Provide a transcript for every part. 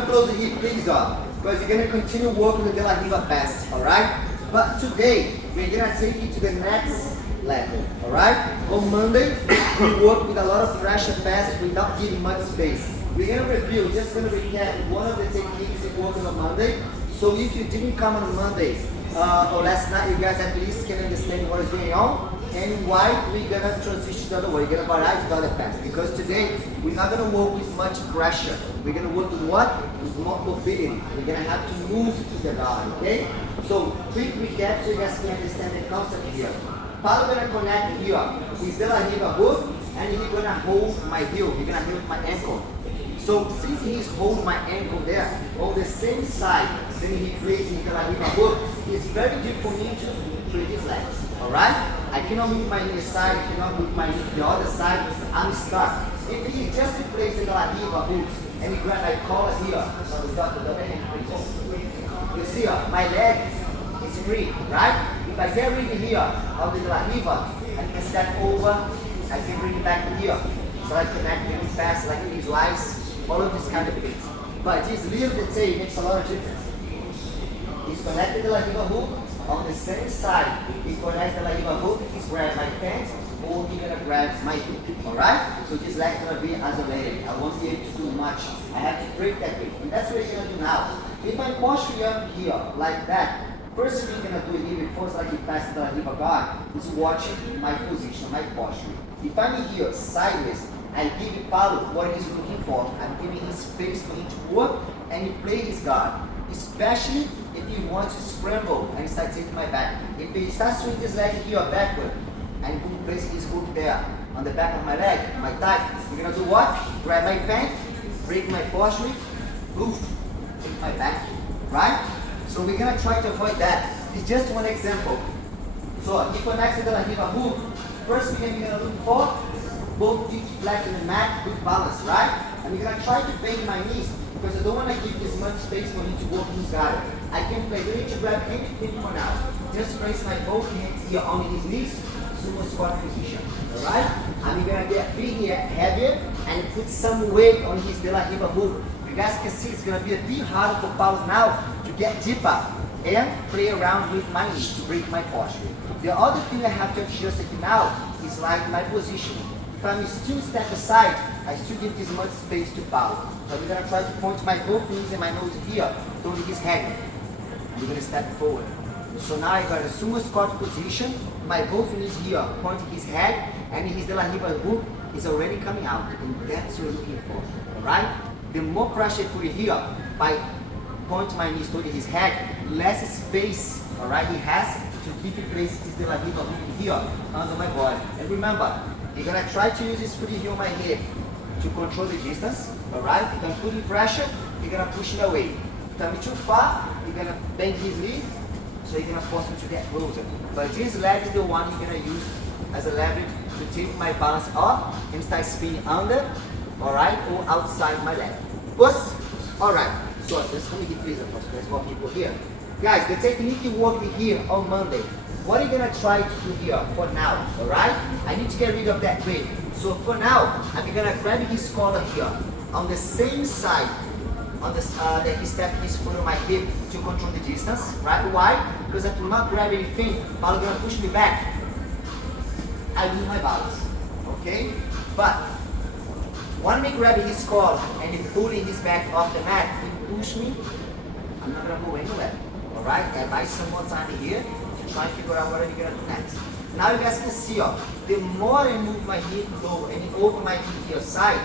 Close the hip, please, because you're gonna continue working the De La Riva pass, all right? But today we're gonna take you to the next level, all right? On Monday we work with a lot of pressure pass without giving much space. We're gonna review, just gonna recap one of the techniques we worked on Monday. So if you didn't come on Monday or last night, you guys at least can understand what is going on and why we're gonna transition to the other way. We're gonna vary to the other pass because today we're not gonna work with much pressure. We're gonna work with what? With more mobility. We're gonna have to move to the guard, okay? So quick recap so you guys can understand the concept here. Paulo gonna connect here with De La Riva hook and he's gonna hold my heel. He's gonna hold my ankle. So since he's holding my ankle there, on the same side that he places De La Riva hook, it's very difficult for me to play his legs. Alright? I cannot move my knee side, I cannot move my knee to the other side, I'm stuck. If he just replaces the De La Riva hook and he grab my collar here, so we got the double hand grip. You see, my leg is free, right? If I get rid here of the De La Riva, I can step over, I can bring it back here. So I can act really fast, like these lights, all of this kind of things. But this little detail makes a lot of difference. He's connected the De La Riva hook on the same side. He connects the De La Riva hook, he's grab my pants, or he's gonna grab my hook. Alright? So this leg is gonna be isolated. I won't be able to do much. I have to break that grip. And that's what you're gonna do now. If I push you up here like that, first thing you're gonna do here before it's like you pass the De La Riva guard is watching my position, my posture. If I'm here sideways, I give Paulo what he's looking for. I'm giving him space for him to work and he play his guard. Especially if he wants to scramble and start taking my back. If he starts swinging his leg here backward and he places his hook there on the back of my leg, my thigh, we're gonna do what? Grab my pant, break my posture, move, take my back, right? So we're gonna try to avoid that. It's just one example. So if we're next to the De La Riva hook, first we're gonna look for both feet flat in the mat, good balance, right? And we're gonna try to bend my knees because I don't want to give as much space for him to work his guard. I can play, don't need to grab anything for now. Just place my both hands here on his knees, sumo squat position, alright? I'm gonna get big here, heavier, and put some weight on his De La Riva hook. You guys can see it's gonna be a bit harder for Paulo now to get deeper and play around with my knees to break my posture. The other thing I have to adjust here now is like my position. If I'm still step aside, I still give this much space to Paulo. So we're gonna try to point my both knees and my nose here toward his head. We're gonna step forward. So now I got a sumo squat position, my both knees here pointing his head, and his De La Riva hook is already coming out, and that's what we're looking for. Alright? The more pressure I put here by pointing my knees toward his head, less space, alright, he has to keep in place his De La Riva hook here under my body. And remember, you're gonna try to use this foot here on my hip to control the distance, alright? If I'm putting pressure, you're gonna push it away. If I'm too far, you're gonna bend his knee, so you're gonna force me to get closer. But this leg is the one you're gonna use as a leverage to take my balance off and start spinning under, alright, or outside my leg. Push, alright. So let's come here, please. There's more people here. Guys, the technique you work with here on Monday. What are you gonna try to do here for now? Alright? I need to get rid of that grip. So for now, I'm gonna grab his collar here on the same side on the that he stepped his foot on my hip to control the distance. Right? Why? Because if I do not grab anything, Paulo gonna push me back. I lose my balance. Okay? But when me grab his collar and he pulling his back off the mat, he push me, I'm not gonna go anywhere. Alright? I buy some more time here. Try to figure out what I'm gonna do next. Now you guys can see, the more I move my hip low and open my hip here side,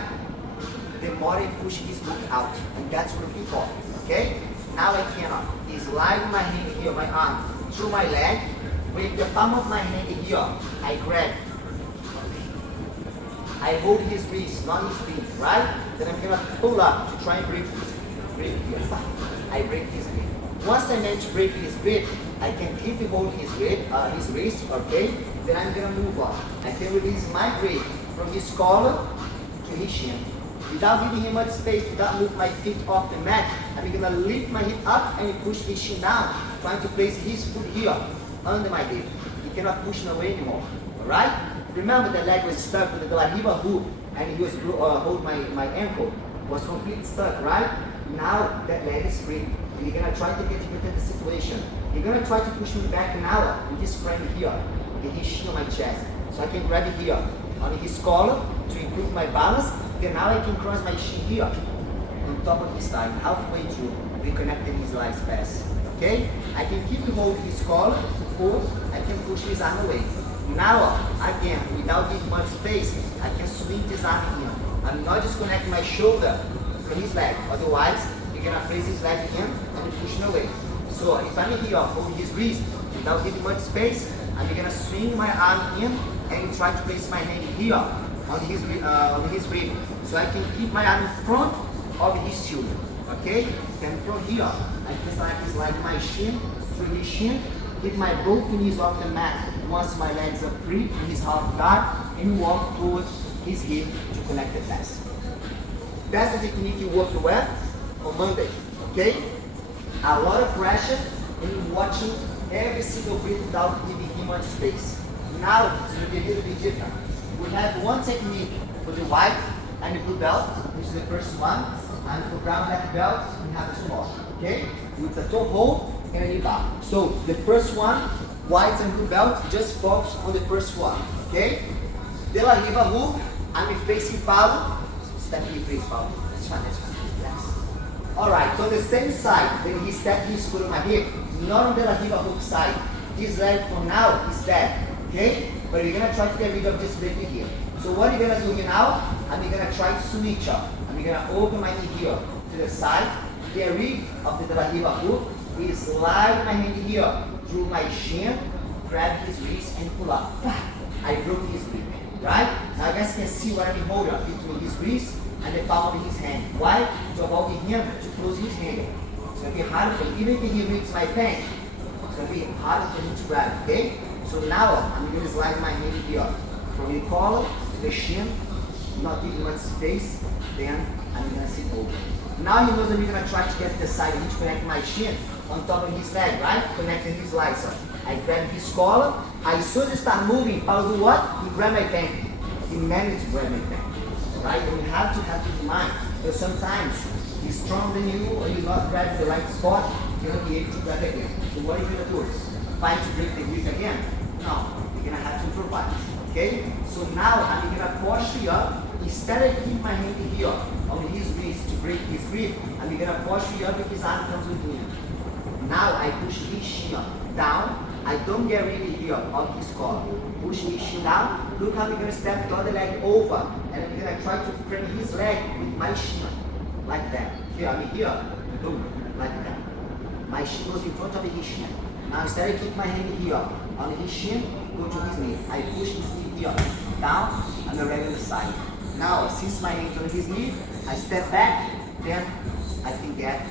the more I push his hook out. And that's what I'm looking for. Okay? Now I cannot. Slide my hand here, my arm, through my leg. With the palm of my hand here, I grab. I hold his wrist, not his feet, right? Then I'm gonna pull up to try and break his grip here. I break his grip. Once I manage to break his grip, I can keep him holding his wrist, okay? Then I'm gonna move on. I can release my grip from his collar to his shin. Without giving him much space, without moving my feet off the mat, I'm gonna lift my hip up and push his shin down, trying to place his foot here, under my hip. He cannot push it away anymore, alright? Remember the leg was stuck with the De La Riva hook, and he was holding my ankle, was completely stuck, right? Now that leg is free. And you're gonna try to get into the situation. You're gonna try to push me back now with this friend here, with his shin on my chest. So I can grab it here on his collar to improve my balance. Then now I can cross my shin here on top of his thigh, halfway through, reconnecting his legs pass. Okay? I can keep holding his collar, or I can push his arm away. Now, again, without giving much space, I can swing this arm in. I'm not just connecting my shoulder from his leg. Otherwise, you're gonna place his leg in and push him away. So if I'm here holding his wrist without giving much space, I'm gonna swing my arm in and try to place my hand here on his rib. So I can keep my arm in front of his shoulder. Okay? Then from here, I can start to slide my shin through his shin, keep my both knees off the mat once my legs are free in his half guard, and walk towards his hip to connect the pass. That's the technique you work with on Monday. Okay? A lot of pressure in watching every single breath without giving him much space. Now it's going to be a little bit different. We have one technique for the white and the blue belt, which is the first one. And for brown black belt, we have two more. Okay? With a toe hold and a knee bar. So the first one, white and blue belt, just focus on the first one. Okay? De la Riva hook, I'm facing Paulo. Step in face, Paulo. That's fine, that's fine. Relax. Alright, so the same side, then he stepped his foot on my hip, not on the La Riva hook side. This leg for now is dead. Okay? But you're gonna try to get rid of this leg here. So what you're gonna do here now, I'm gonna try to switch up. I'm gonna open my knee here to the side, get rid of the De La Riva hook, slide my hand here through my shin, grab his wrist and pull up. I broke his grip, right? Now you guys can see what I'm holding between his wrist and the palm of his hand. Why? To avoid him to close his hand. It's gonna be harder for him, even if he reaches my pen, it's gonna be harder for him to grab, okay? So now I'm gonna slide my hand here from the collar to the shin, not giving much space, then I'm gonna sit over. Now he knows that we're gonna try to get the side to connect my shin on top of his leg, right? Connecting his legs. So I grab his collar. As soon as I start moving, Paulo do what? He grab my pen. He managed to grab my pen. Right? And you have to keep in mind that sometimes he's stronger than you or you're not grabbing the right spot, you're gonna be able to grab again. So what are you gonna do? Fight to break the grip again? No, you're gonna have to improvise. Okay? So now I'm gonna posture up. Instead of keeping my hand here on his wrist to break his grip, I'm gonna posture up if his arm comes with me. Now I push his shin down. I don't get really here on his collar. Push his shin down. Look how I'm gonna step the other leg over. And I'm gonna try to frame his leg with my shin. Like that. Here, I'm here. Boom. Like that. My shin goes in front of his shin. Now instead of keep my hand here on his shin, go to his knee. I push his knee here. Down on the regular side. Now since my hand on his knee, I step back, then I can get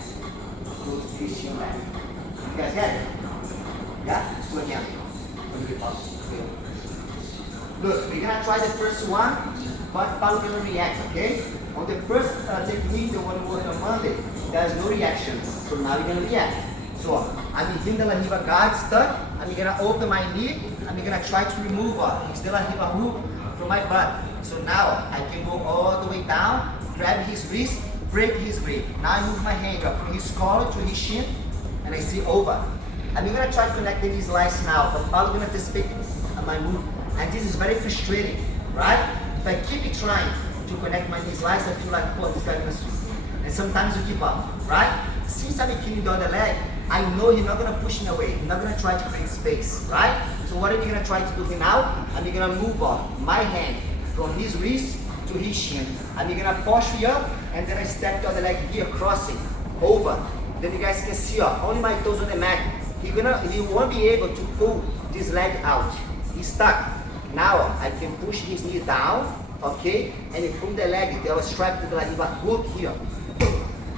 close to his shin back. You guys get it? Yeah? Let's do it again. Look, we're gonna try the first one, but Paulo gonna react, okay? On the first technique, the one we worked on Monday, there's no reaction. So now we're gonna react. So I'm in the La Riva guard stuck. I'm gonna open my knee. I'm gonna try to remove his De La Riva hook from my butt. So now I can go all the way down, grab his wrist, break his grip. Now I move my hand up from his collar to his shin, and I see over. I'm gonna try to connect these legs now, but I'm gonna anticipate my move. And this is very frustrating, right? If I keep trying to connect my knees legs, I feel like, oh, this guy's gonna swing. And sometimes you give up, right? Since I'm keeping the other leg, I know he's not gonna push me away. He's not gonna try to create space, right? So what are you gonna try to do here now? I'm gonna move on my hand from his wrist to his shin. I'm gonna posture up, and then I step the other leg here, crossing, over. Then you guys can see only my toes on the mat. He won't be able to pull this leg out. He's stuck. Now I can push his knee down, okay? And pull the leg, the strap to the leg, hook here,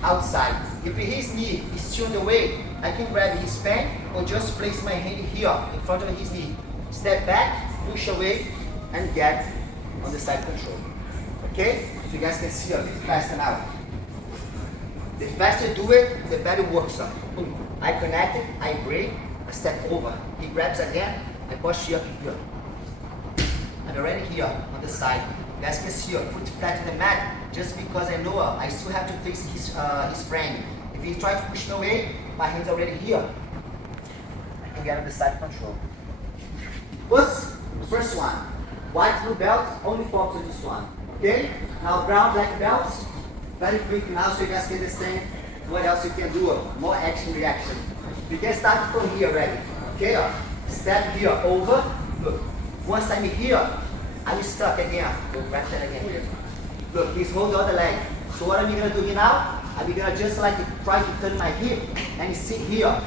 outside. If his knee is still on the way, I can grab his pen or just place my hand here in front of his knee. Step back, push away, and get on the side control. Okay? So you guys can see a bit faster now. The faster you do it, the better it works out. Boom. I connect it, I break, I step over. He grabs again, I push here. I'm already here on the side. You guys can see, foot flat to the mat, just because I know I still have to fix his frame. If he tries to push me away, my hand's already here. I can get on the side control. First one, white blue belt, only focus on this one. Okay? Now brown black belts, very quick now so you guys can understand what else you can do. More action reaction. You can start from here already. Okay? Step here, over. Look. Once I'm here, I'm stuck again. Go grab that again here. Look, he's holding the other leg. So what am I gonna do here now? I'm gonna just like try to turn my hip and sit here.